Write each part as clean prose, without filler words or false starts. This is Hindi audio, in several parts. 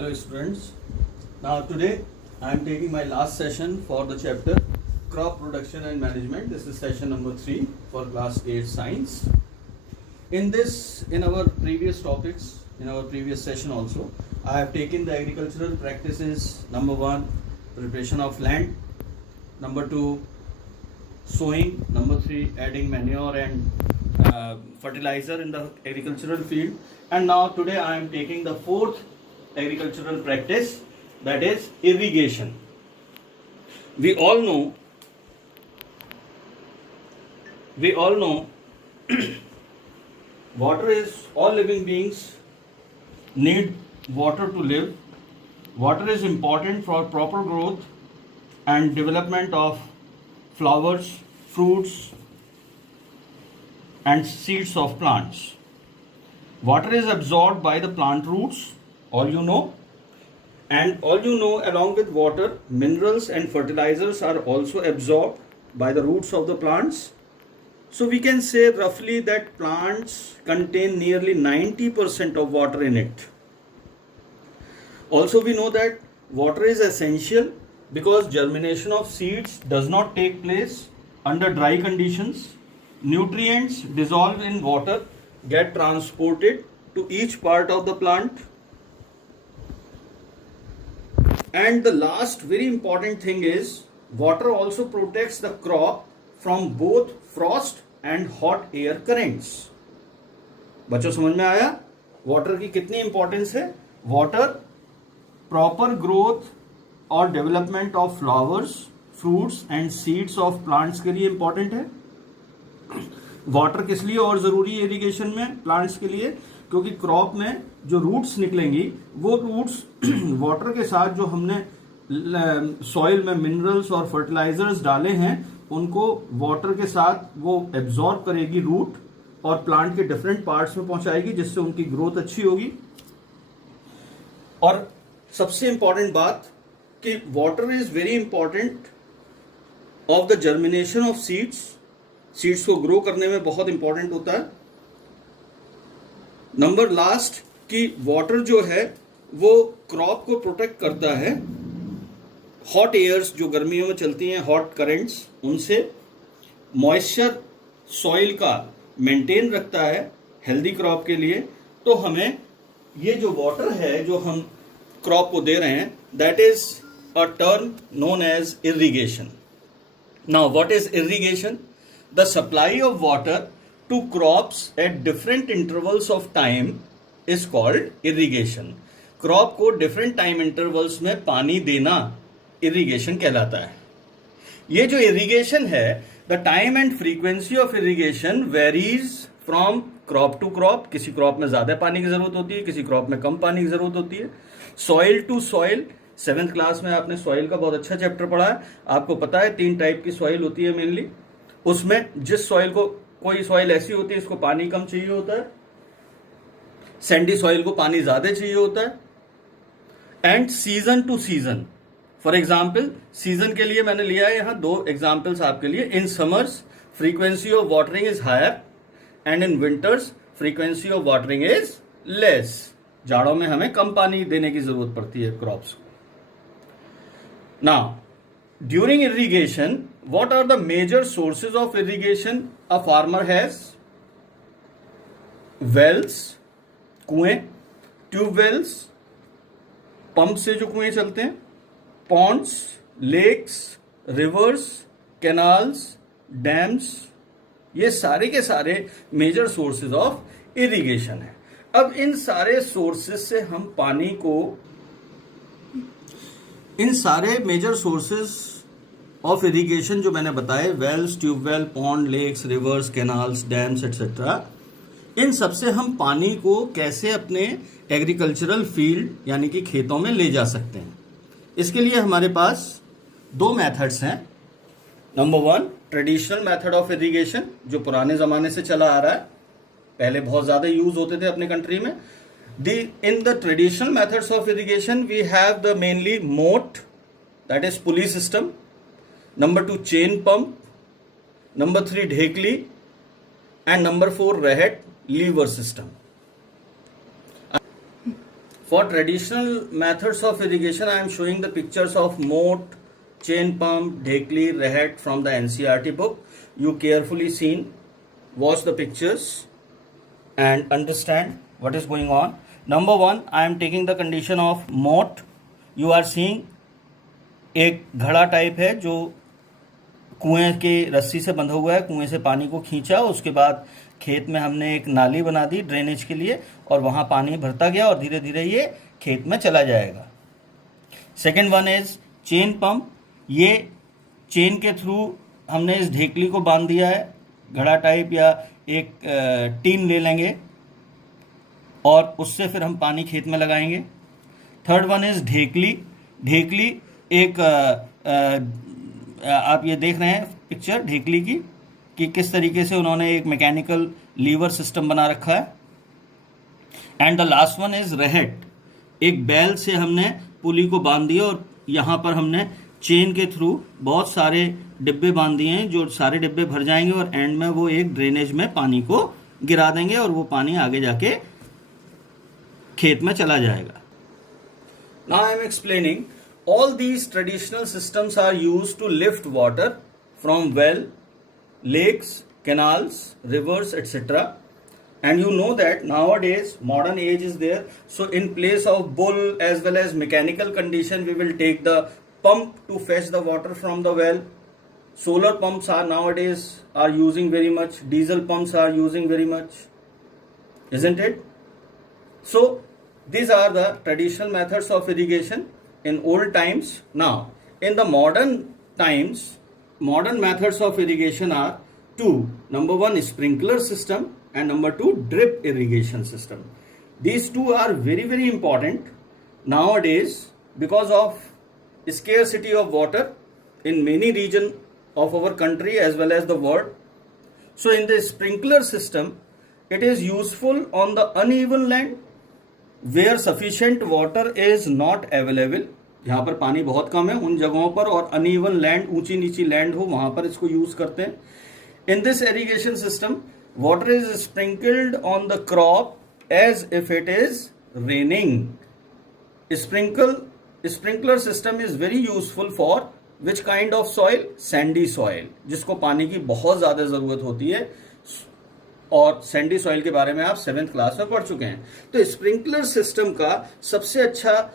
Hello students. Now today I am taking my last session for the chapter Crop Production and Management. This is session number 3 for class 8 science. In our previous topics, in our previous session also, I have taken the agricultural practices. Number 1, preparation of land. Number 2, sowing. Number 3, adding manure and fertilizer in the agricultural field. And now today I am taking the 4th agricultural practice, that is irrigation. We all know water is, all living beings need water to live. Water is important for proper growth and development of flowers, fruits and seeds of plants. Water is absorbed by the plant roots, all you know, along with water, minerals and fertilizers are also absorbed by the roots of the plants. So we can say roughly that plants contain nearly 90% of water in it. Also we know that water is essential because germination of seeds does not take place under dry conditions. Nutrients dissolved in water get transported to each part of the plant. And the last very important thing is water also protects the crop from both frost and hot air currents. बच्चों समझ में आया वाटर की कितनी इंपॉर्टेंस है? वाटर प्रॉपर ग्रोथ और development of flowers, fruits and seeds of plants के लिए इंपॉर्टेंट है. वाटर किस लिए और जरूरी है इरिगेशन में प्लांट्स के लिए? क्योंकि क्रॉप में जो रूट्स निकलेंगी वो रूट्स वाटर के साथ जो हमने सॉइल में मिनरल्स और फर्टिलाइजर्स डाले हैं उनको वाटर के साथ वो एब्जॉर्ब करेगी रूट और प्लांट के डिफरेंट पार्ट्स में पहुंचाएगी, जिससे उनकी ग्रोथ अच्छी होगी. और सबसे इंपॉर्टेंट बात कि water is very important of the germination of seeds को ग्रो करने में बहुत इंपॉर्टेंट होता है. नंबर लास्ट कि वाटर जो है वो क्रॉप को प्रोटेक्ट करता है हॉट एयर्स जो गर्मियों में चलती हैं, हॉट करंट्स, उनसे. मॉइस्चर सॉइल का मेंटेन रखता है हेल्दी क्रॉप के लिए. तो हमें ये जो वाटर है जो हम क्रॉप को दे रहे हैं, that is a term known as irrigation. Now what is irrigation? The supply of water to crops at different intervals of time is called irrigation. Crop को डिफरेंट टाइम इंटरवल्स में पानी देना इरिगेशन कहलाता है. ये जो इरिगेशन है, the time and frequency of irrigation varies from crop to crop. किसी क्रॉप में ज्यादा पानी की जरूरत होती है, किसी क्रॉप में कम पानी की जरूरत होती है. Soil to soil, 7th class में आपने सॉइल का बहुत अच्छा चैप्टर पढ़ा है. आपको पता है 3 टाइप की सॉइल होती है मेनली. उसमें जिस सॉइल को, कोई सॉइल ऐसी होती है इसको पानी कम चाहिए होता है, सैंडी सॉइल को पानी ज्यादा चाहिए होता है. And season two season, for example season के लिए मैंने लिया है यहां 2 एग्जाम्पल्स आपके लिए. In summers frequency of watering is higher and in winters frequency of watering is less. जाड़ों में हमें कम पानी देने की जरूरत पड़ती है क्रॉप्स को. Now during irrigation, what are the major sources of irrigation a farmer has? Wells, कुएं, ट्यूब वेल्स, पंप से जो कुएं चलते हैं, ponds, lakes, rivers, canals, dams, ये सारे के सारे मेजर सोर्सेज ऑफ इरिगेशन है. अब इन सारे सोर्सेज से हम पानी को, इन सारे मेजर सोर्सेज ऑफ इरिगेशन जो मैंने बताए, wells, tubewell, pond, lakes, rivers, canals, dams etcetera, इन सबसे हम पानी को कैसे अपने एग्रीकल्चरल फील्ड यानी कि खेतों में ले जा सकते हैं. इसके लिए हमारे पास 2 मेथड्स हैं. Number 1, traditional method of irrigation जो पुराने जमाने से चला आ रहा है, पहले बहुत ज्यादा यूज होते थे अपने कंट्री में. In the traditional methods of irrigation we have the mainly moat, that is pulley system. Number 2 chain pump. Number 3 dhekli. And number 4 rahat lever system. For traditional methods of irrigation, I am showing the pictures of moat, chain pump, Dhekli, Rehet from the NCERT book. You carefully seen, watch the pictures and understand what is going on. Number one, I am taking the condition of moat. You are seeing एक घड़ा टाइप है जो कुएं के रस्सी से बंधा हुआ है, कुएं से पानी को खींचा, उसके बाद खेत में हमने एक नाली बना दी ड्रेनेज के लिए और वहाँ पानी भरता गया और धीरे धीरे ये खेत में चला जाएगा. Second one is chain pump. ये चेन के थ्रू हमने इस ढेकली को बांध दिया है, घड़ा टाइप या एक टीन ले लेंगे और उससे फिर हम पानी खेत में लगाएंगे. थर्ड वन इज ढेकली. ढेकली एक आप ये देख रहे हैं पिक्चर ढेकली की कि किस तरीके से उन्होंने एक मैकेनिकल लीवर सिस्टम बना रखा है. And the last one is रहेट. एक बैल से हमने पुली को बांध दिया और यहाँ पर हमने चेन के थ्रू बहुत सारे डिब्बे बांध दिए हैं जो सारे डिब्बे भर जाएंगे और एंड में वो एक ड्रेनेज में पानी को गिरा देंगे और वो पानी आगे जाके खेत में चला जाएगा. Now I am explaining. All these traditional systems are used to lift water from well, lakes, canals, rivers, etc. And you know that nowadays modern age is there. So in place of bull as well as mechanical condition, we will take the pump to fetch the water from the well. Solar pumps are nowadays are using very much. Diesel pumps are using very much. Isn't it? So these are the traditional methods of irrigation in old times. Now, in the modern times, modern methods of irrigation are two. Number one, sprinkler system, and number two, drip irrigation system. These two are very, very important nowadays because of scarcity of water in many regions of our country as well as the world. So, in the sprinkler system, it is useful on the uneven land where sufficient water is not available. जहाँ पर पानी बहुत कम है उन जगहों पर और अनइवन लैंड, ऊंची नीची लैंड हो, वहां पर इसको यूज करते हैं. In this irrigation system water is sprinkled on the crop as if it is raining. Sprinkler system is very useful for which kind of soil? Sandy soil, जिसको पानी की बहुत ज्यादा जरूरत होती है और सैंडी सॉइल के बारे में आप 7th क्लास में पढ़ चुके हैं. तो स्प्रिंकलर सिस्टम का सबसे अच्छा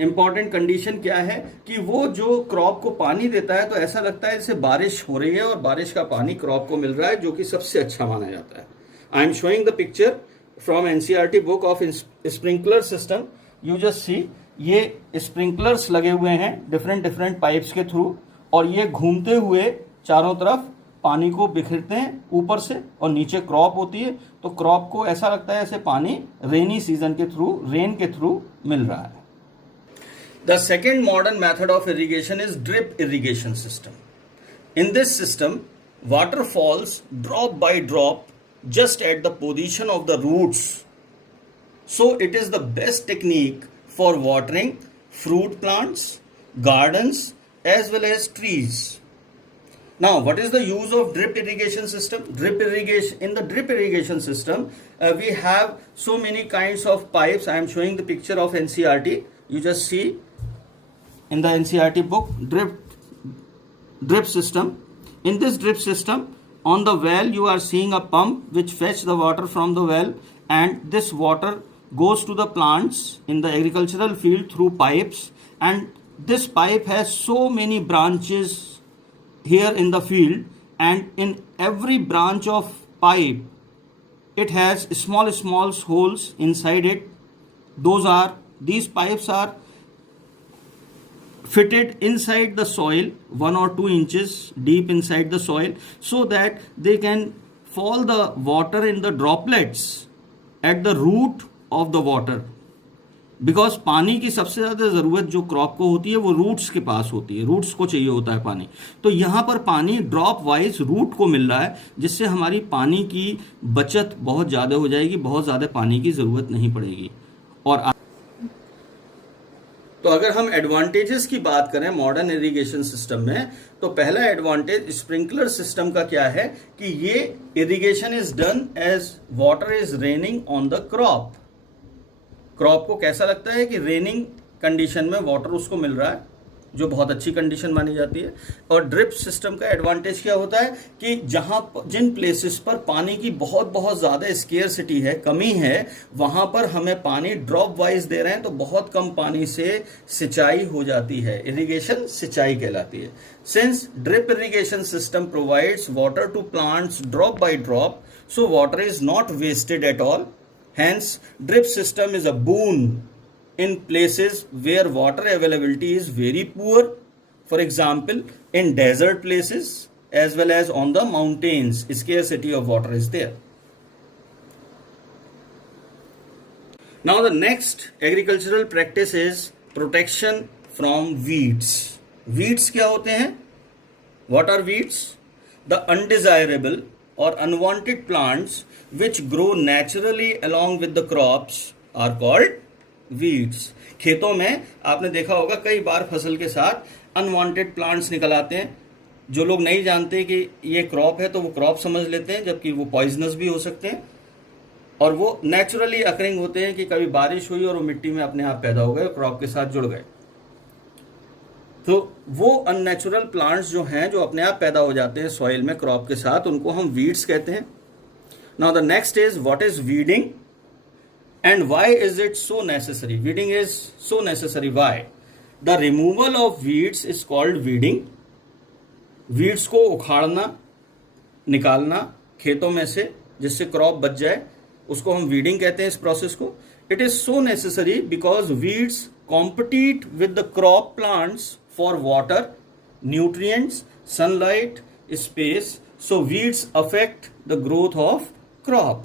इम्पॉर्टेंट कंडीशन क्या है कि वो जो क्रॉप को पानी देता है तो ऐसा लगता है जैसे बारिश हो रही है और बारिश का पानी क्रॉप को मिल रहा है, जो कि सबसे अच्छा माना जाता है. आई am showing the picture from NCERT book of sprinkler system. You just see, ये स्प्रिंकलर्स लगे हुए हैं डिफरेंट पाइप्स के थ्रू और ये घूमते हुए चारों तरफ पानी को बिखेरते हैं ऊपर से और नीचे क्रॉप होती है तो क्रॉप को ऐसा लगता है ऐसे पानी रेनी सीजन के थ्रू, रेन के थ्रू मिल रहा है. The second modern method of irrigation is drip irrigation system. In this system water falls drop by drop just at the position of the roots. So it is the best technique for watering fruit plants, gardens as well as trees. Now, what is the use of drip irrigation system? In the drip irrigation system, we have so many kinds of pipes. I am showing the picture of NCERT. You just see in the NCERT book, drip system. In this drip system, on the well, you are seeing a pump which fetch the water from the well, and this water goes to the plants in the agricultural field through pipes, and this pipe has so many branches here in the field, and in every branch of pipe it has small holes inside it. These pipes are fitted inside the soil 1 or 2 inches deep inside the soil, so that they can fall the water in the droplets at the root of the water. Because पानी की सबसे ज़्यादा ज़रूरत जो क्रॉप को होती है वो रूट्स के पास होती है, रूट्स को चाहिए होता है पानी. तो यहाँ पर पानी ड्रॉप वाइज रूट को मिल रहा है, जिससे हमारी पानी की बचत बहुत ज़्यादा हो जाएगी, बहुत ज़्यादा पानी की ज़रूरत नहीं पड़ेगी. और तो अगर हम एडवांटेजेस की बात करें मॉडर्न इरिगेशन सिस्टम में, तो पहला एडवांटेज स्प्रिंकलर सिस्टम का क्या है कि ये irrigation is done as water is raining on the crop. Crop को कैसा लगता है कि रेनिंग कंडीशन में वाटर उसको मिल रहा है, जो बहुत अच्छी कंडीशन मानी जाती है। और ड्रिप सिस्टम का एडवांटेज क्या होता है कि जिन प्लेसेस पर पानी की बहुत बहुत ज़्यादा स्केर्सिटी है, कमी है, वहां पर हमें पानी ड्रॉप वाइज दे रहे हैं, तो बहुत कम पानी से सिंचाई हो जाती है। इरिगेशन सिंचाई कहलाती है। Since drip irrigation system provides water to plants drop by drop, so water is not wasted at all. Hence, drip system is a boon in places where water availability is very poor. For example, in desert places as well as on the mountains, scarcity of water is there. Now, the next agricultural practice is protection from weeds. Weeds क्या होते हैं? What are weeds? The undesirable or unwanted plants which grow naturally along with the crops are called weeds. खेतों में आपने देखा होगा कई बार फसल के साथ अनवांटेड प्लांट्स निकल आते हैं। जो लोग नहीं जानते कि ये क्रॉप है तो वो क्रॉप समझ लेते हैं, जबकि वो पॉइजनस भी हो सकते हैं। और वो नेचुरली अकरिंग होते हैं कि कभी बारिश हुई और वो मिट्टी में अपने आप पैदा हो गए, क्रॉप के साथ जुड़ गए। तो वो अननेचुरल प्लांट्स जो हैं, जो अपने आप पैदा हो जाते हैं सॉइल में क्रॉप के साथ, उनको हम वीड्स कहते हैं। Now the next is what is weeding and why is it so necessary? Weeding is so necessary why? The removal of weeds is called weeding. Weeds को उखाड़ना, निकालना खेतों में से जिससे क्रॉप बच जाए, उसको हम वीडिंग कहते हैं इस प्रोसेस को। It is so necessary because weeds compete with the crop plants for water, nutrients, sunlight, space. So weeds affect the growth of crop.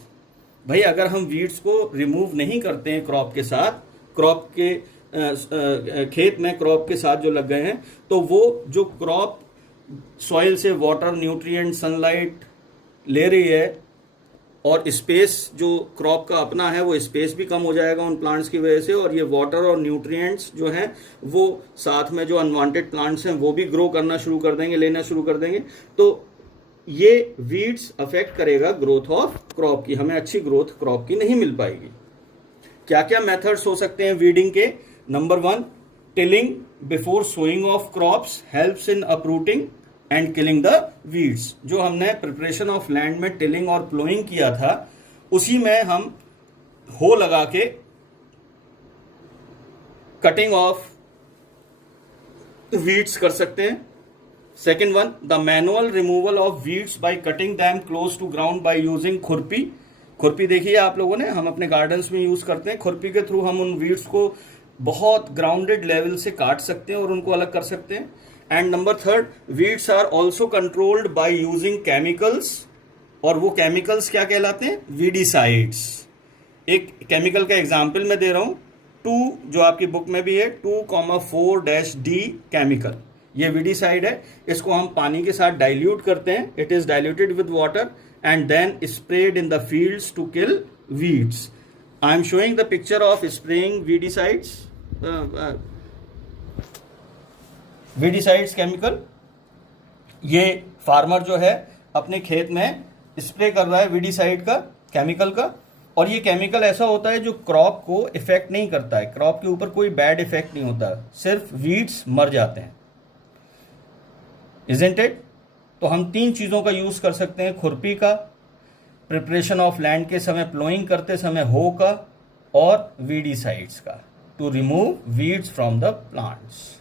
भाई अगर हम weeds को रिमूव नहीं करते हैं क्रॉप के साथ, क्रॉप के खेत में क्रॉप के साथ जो लग गए हैं, तो वो जो क्रॉप सॉइल से वाटर, न्यूट्रिएंट, सनलाइट ले रही है और स्पेस जो क्रॉप का अपना है वो स्पेस भी कम हो जाएगा उन प्लांट्स की वजह से, और ये वाटर और न्यूट्रिएंट्स जो हैं वो साथ में जो अनवांटेड प्लांट्स हैं वो भी ग्रो करना शुरू कर देंगे, लेना शुरू कर देंगे। तो ये वीड्स अफेक्ट करेगा ग्रोथ ऑफ क्रॉप की, हमें अच्छी ग्रोथ क्रॉप की नहीं मिल पाएगी। क्या क्या मेथड्स हो सकते हैं वीडिंग के? Number 1, tilling before sowing of crops helps in uprooting and killing the weeds. जो हमने प्रिपरेशन ऑफ लैंड में टिलिंग और प्लोइंग किया था, उसी में हम हो लगा के कटिंग ऑफ वीड्स कर सकते हैं। Second one, the manual removal of weeds by cutting them close to ground by using खुरपी। खुरपी देखिए आप लोगों ने, हम अपने गार्डन्स में यूज करते हैं। खुरपी के थ्रू हम उन वीड्स को बहुत ग्राउंडेड लेवल से काट सकते हैं और उनको अलग कर सकते हैं। And number 3, weeds are also controlled by using chemicals. और वो केमिकल्स क्या कहलाते हैं? वीडीसाइड्स। एक केमिकल का एग्जाम्पल मैं दे रहा हूं, 2 जो आपकी बुक में भी है, 2,4-D केमिकल, ये वीडीसाइड है। इसको हम पानी के साथ डाइल्यूट करते हैं, it is diluted with water and then spread in the fields to kill weeds. I am showing the picture of spraying weedicides, weedicides chemical. ये फार्मर जो है अपने खेत में स्प्रे कर रहा है वीडीसाइड का केमिकल का, और ये केमिकल ऐसा होता है जो क्रॉप को इफेक्ट नहीं करता है, क्रॉप के ऊपर कोई बैड इफेक्ट नहीं होता, सिर्फ वीड्स मर जाते हैं। Isn't it? तो हम 3 चीजों का यूज कर सकते हैं, खुरपी का, प्रिपरेशन ऑफ लैंड के समय प्लोइंग करते समय हो का, और वीडीसाइड्स का, to remove weeds from the plants.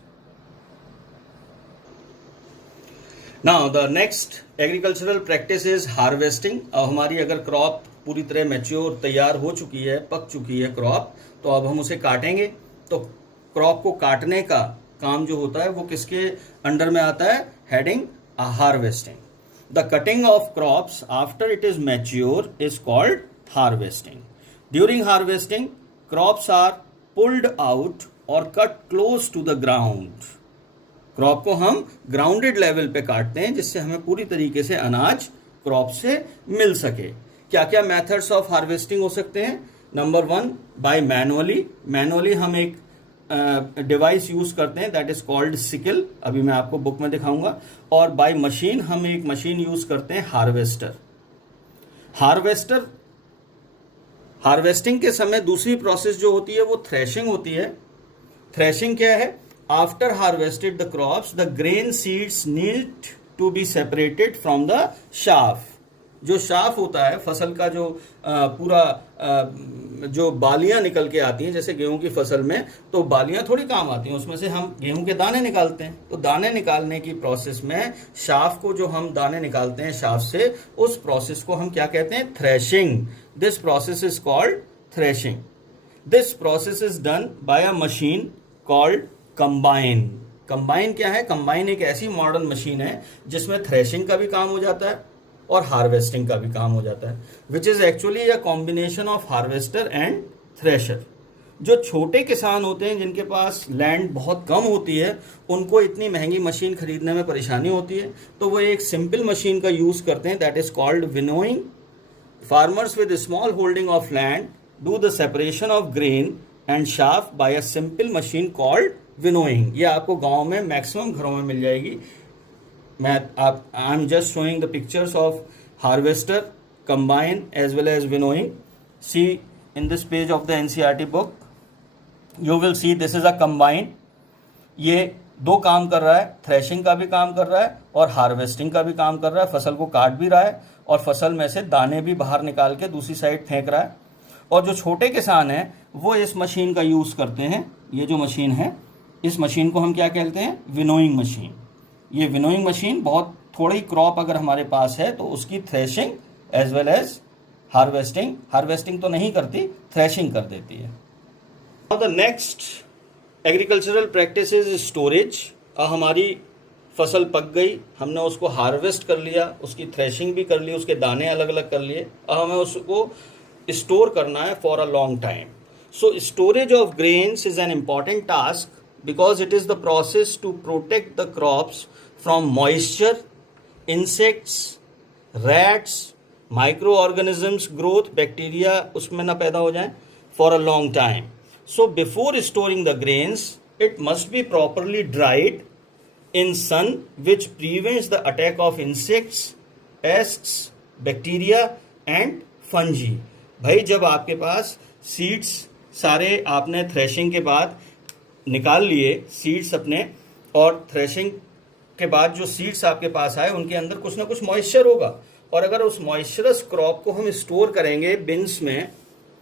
Now the next agricultural practice is harvesting. अब हमारी अगर क्रॉप पूरी तरह मैच्योर तैयार हो चुकी है, पक चुकी है क्रॉप, तो अब हम उसे काटेंगे। तो क्रॉप को काटने का काम जो होता है वो किसके अंडर में आता है? Heading harvesting. The cutting of crops after it is mature is called harvesting. During harvesting crops are pulled out और cut close to the ground. Crop को हम ग्राउंडेड लेवल पे काटते हैं जिससे हमें पूरी तरीके से अनाज क्रॉप से मिल सके। क्या क्या मेथड्स ऑफ हार्वेस्टिंग हो सकते हैं? Number 1, bye manually. मैनुअली हम एक डिवाइस यूज करते हैं दैट इज कॉल्ड सिकल, अभी मैं आपको बुक में दिखाऊंगा। और बाय मशीन हम एक मशीन यूज करते हैं हार्वेस्टर। हार्वेस्टिंग के समय दूसरी प्रोसेस जो होती है वो थ्रेशिंग होती है। थ्रेशिंग क्या है? After harvested the crops the grain seeds need to be separated from the chaff. जो शाफ होता है फसल का, जो पूरा जो बालियां निकल के आती हैं, जैसे गेहूं की फसल में तो बालियां थोड़ी काम आती हैं, उसमें से हम गेहूं के दाने निकालते हैं। तो दाने निकालने की प्रोसेस में शाफ को, जो हम दाने निकालते हैं शाफ से, उस प्रोसेस को हम क्या कहते हैं? Threshing. This process is called threshing. This process is done by a machine called combine. Combine क्या है? कंबाइन एक ऐसी मॉडर्न मशीन है जिसमें थ्रेशिंग का भी काम हो जाता है और हार्वेस्टिंग का भी काम हो जाता है, which is actually a combination of harvester and thresher. जो छोटे किसान होते हैं जिनके पास लैंड बहुत कम होती है, उनको इतनी महंगी मशीन खरीदने में परेशानी होती है, तो वो एक सिंपल मशीन का यूज करते हैं that is called winnowing. Farmers with small holding of land do the separation of grain and chaff by a simple machine called winnowing. ये आपको गांव में मैक्सिमम घरों में मिल जाएगी। I'm just showing the pictures of harvester, combine as well as winnowing. See in this page of the NCERT book, you will see this is a combine. ये दो काम कर रहा है, थ्रेशिंग का भी काम कर रहा है और हार्वेस्टिंग का भी काम कर रहा है। फसल को काट भी रहा है और फसल में से दाने भी बाहर निकाल के दूसरी साइड फेंक रहा है। और जो छोटे किसान हैं वो इस मशीन का यूज करते हैं। ये जो मशीन है, इस मशीन को हम क्या कहते हैं? Winnowing machine. ये विनोइंग मशीन बहुत थोड़ी क्रॉप अगर हमारे पास है तो उसकी threshing as well as harvesting तो नहीं करती, थ्रेशिंग कर देती है। The next agricultural practice is storage. हमारी फसल पक गई, हमने उसको हार्वेस्ट कर लिया, उसकी थ्रेशिंग भी कर ली, उसके दाने अलग अलग कर लिए, अब हमें उसको स्टोर करना है for a long time. So storage of grains is an important task because it is the process to protect the crops from moisture, insects, rats, microorganisms growth, bacteria उसमें ना पैदा हो जाए for a long time. So before storing the grains, it must be properly dried in sun, which prevents the attack of insects, pests, bacteria and fungi. भाई जब आपके पास सीड्स सारे आपने थ्रेशिंग के बाद निकाल लिए सीड्स अपने, और थ्रेशिंग के बाद जो सीड्स आपके पास आए उनके अंदर कुछ ना कुछ मॉइस्चर होगा, और अगर उस मॉइस्चरस क्रॉप को हम स्टोर करेंगे बिन्स में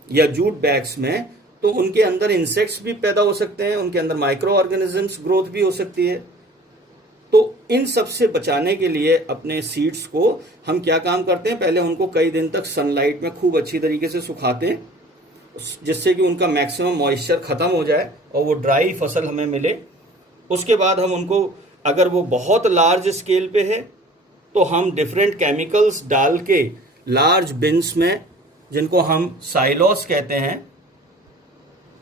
या जूट बैग्स में, तो उनके अंदर इंसेक्ट्स भी पैदा हो सकते हैं, उनके अंदर माइक्रो ऑर्गेनिजम्स ग्रोथ भी हो सकती है। तो इन सब से बचाने के लिए अपने सीड्स को हम क्या काम करते हैं? पहले उनको कई दिन तक सनलाइट में खूब अच्छी तरीके से सुखाते हैं, जिससे कि उनका मैक्सिमम मॉइस्चर खत्म हो जाए और वो ड्राई फसल हमें मिले। उसके बाद हम उनको, अगर वो बहुत लार्ज स्केल पे है तो हम डिफरेंट केमिकल्स डाल के लार्ज बिन्स में, जिनको हम साइलोस कहते हैं,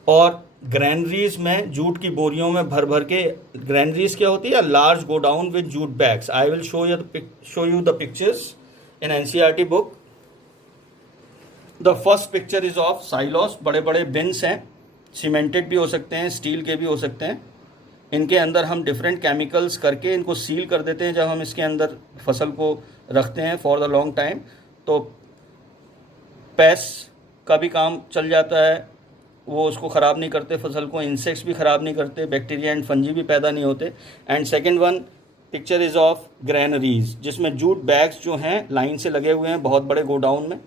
और ग्रैनरीज में जूट की बोरियों में भर भर के, ग्रैनरीज क्या होती है? Large godown with jute bags. I will show you the pictures in NCERT book. The first picture is of silos. बड़े बड़े बिन्स हैं, सीमेंटेड भी हो सकते हैं, स्टील के भी हो सकते हैं। इनके अंदर हम डिफरेंट केमिकल्स करके इनको सील कर देते हैं जब हम इसके अंदर फसल को रखते हैं फॉर द लॉन्ग टाइम। तो पेस्ट का भी काम चल जाता है, वो उसको ख़राब नहीं करते फसल को, इंसेक्ट्स भी ख़राब नहीं करते, बैक्टीरिया एंड फंजी भी पैदा नहीं होते। And second one picture is of granaries, जिसमें जूट बैग्स जो हैं लाइन से लगे हुए हैं बहुत बड़े गोडाउन में,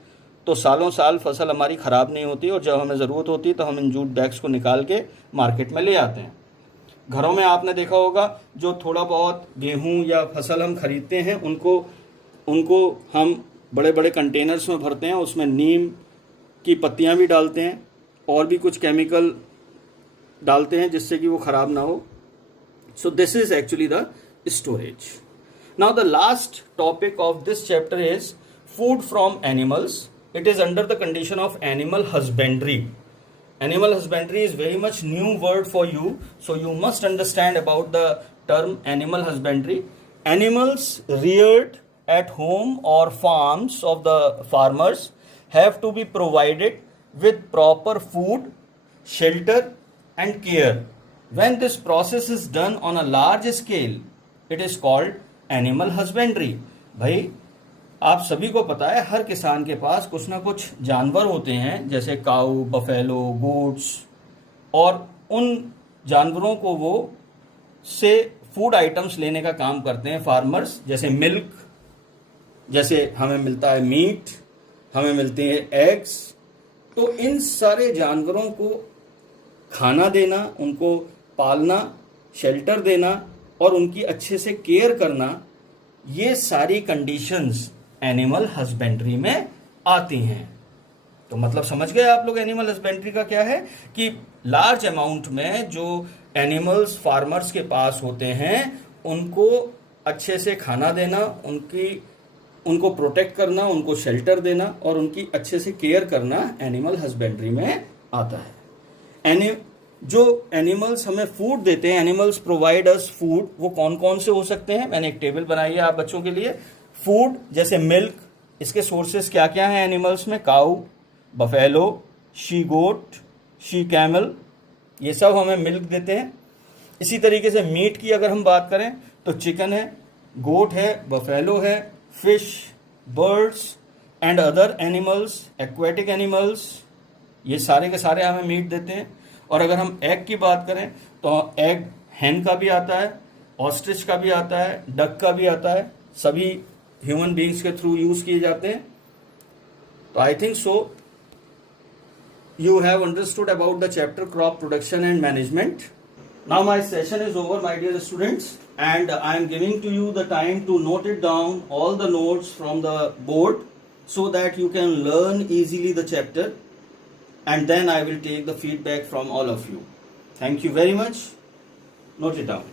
तो सालों साल फसल हमारी ख़राब नहीं होती, और जब हमें ज़रूरत होती है तो हम इन जूट बैग्स को निकाल के मार्केट में ले आते हैं। घरों में आपने देखा होगा जो थोड़ा बहुत गेहूं या फसल हम खरीदते हैं, उनको हम बड़े बड़े कंटेनर्स में भरते हैं, उसमें नीम की पत्तियां भी डालते हैं और भी कुछ केमिकल डालते हैं जिससे कि वो ख़राब ना हो। So this is actually the storage. Now the last topic of this chapter is food from animals. It is under the condition of animal husbandry. Animal husbandry is very much new word for you, so you must understand about the term animal husbandry. Animals reared at home or farms of the farmers have to be provided with proper food, shelter and care. When this process is done on a large scale, it is called animal husbandry. भाई आप सभी को पता है हर किसान के पास कुछ ना कुछ जानवर होते हैं, जैसे काऊ, बफेलो, गोट्स, और उन जानवरों को वो से फूड आइटम्स लेने का काम करते हैं फार्मर्स, जैसे मिल्क, जैसे हमें मिलता है मीट, हमें मिलते हैं एग्स। तो इन सारे जानवरों को खाना देना, उनको पालना, शेल्टर देना और उनकी अच्छे से केयर करना, ये सारी कंडीशंस एनिमल हस्बेंड्री में आती हैं। तो मतलब समझ गए आप लोग एनिमल हस्बेंड्री का क्या है, कि लार्ज अमाउंट में जो एनिमल्स फार्मर्स के पास होते हैं उनको अच्छे से खाना देना, उनको प्रोटेक्ट करना, उनको शेल्टर देना और उनकी अच्छे से केयर करना एनिमल हस्बेंड्री में आता है। जो एनिमल्स हमें फूड देते हैं, एनिमल्स प्रोवाइड अस फूड, वो कौन कौन से हो सकते हैं, मैंने एक टेबल बनाई है आप बच्चों के लिए। फूड जैसे मिल्क, इसके सोर्सेस क्या क्या हैं एनिमल्स में, cow, buffalo, she goat, she camel, ये सब हमें मिल्क देते हैं। इसी तरीके से मीट की अगर हम बात करें तो चिकन है, गोट है, बफेलो है, fish, birds and other animals, aquatic animals, ये सारे के सारे हमें मीट देते हैं। और अगर हम एग की बात करें तो एग हैन का भी आता है, ऑस्ट्रिच का भी आता है, डक का भी आता है, सभी ह्यूमन बींग्स के थ्रू यूज किए जाते हैं। तो I think so you have understood about the chapter crop production and management. Now my session is over, my dear students, and I am giving to you the time to note it down, all the notes from the board, so that you can learn easily the chapter, and then I will take the feedback from all of you. Thank you very much. Note it down.